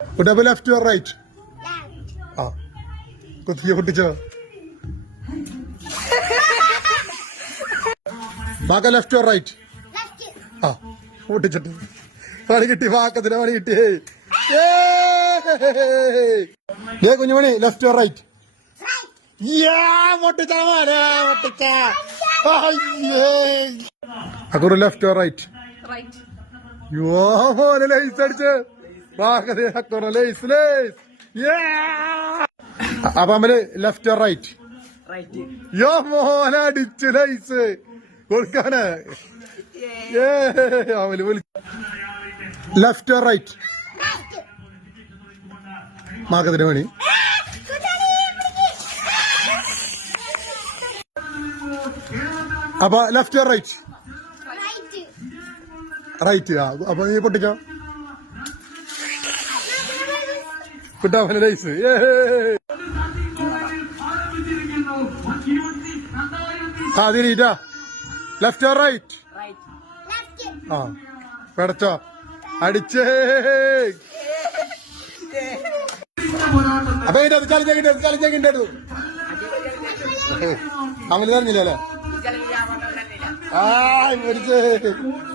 Put up left or right? Ah. പൊട്ടിച്ചോ വാക്ക left or right? ആ പൊട്ടിച്ചിട്ട് പണി കിട്ടി, വാക്കത്തിന് പണി കിട്ടിയേ. Kunjumani left or right? അക്കുറു ലെഫ്റ്റ് ഓർ റൈറ്റ്? യോ മോനെ ലൈസ് അടിച്ച് വാക്കത് അക്കുറ ലൈസ് ലൈസ്. അപ്പൊ അമ്മല് ലെഫ്റ്റ് ഓർ റൈറ്റ്? യോ മോനെ അടിച്ചു ലൈസ് കൊടുക്കാന്. അവല് ലെഫ്റ്റ് ഓർ റൈറ്റ്? മാക്കത്തിന് പണി. അപ്പൊ ലെഫ്റ്റ് ഓർ റൈറ്റ്? റൈറ്റ്. അപ്പൊ നീ പൊട്ടിക്കോ. കിട്ടാൻ ലൈസ്. അതിരീറ്റാ ലെഫ്റ്റ് ഓർ റൈറ്റ്? ആ പെടച്ചോ അടിച്ചേ. അപ്പൊ ഇതിന്റെ കളിച്ചാക്കിണ്ടായിരുന്നു അങ്ങനെ പറഞ്ഞില്ലല്ലേ? ആ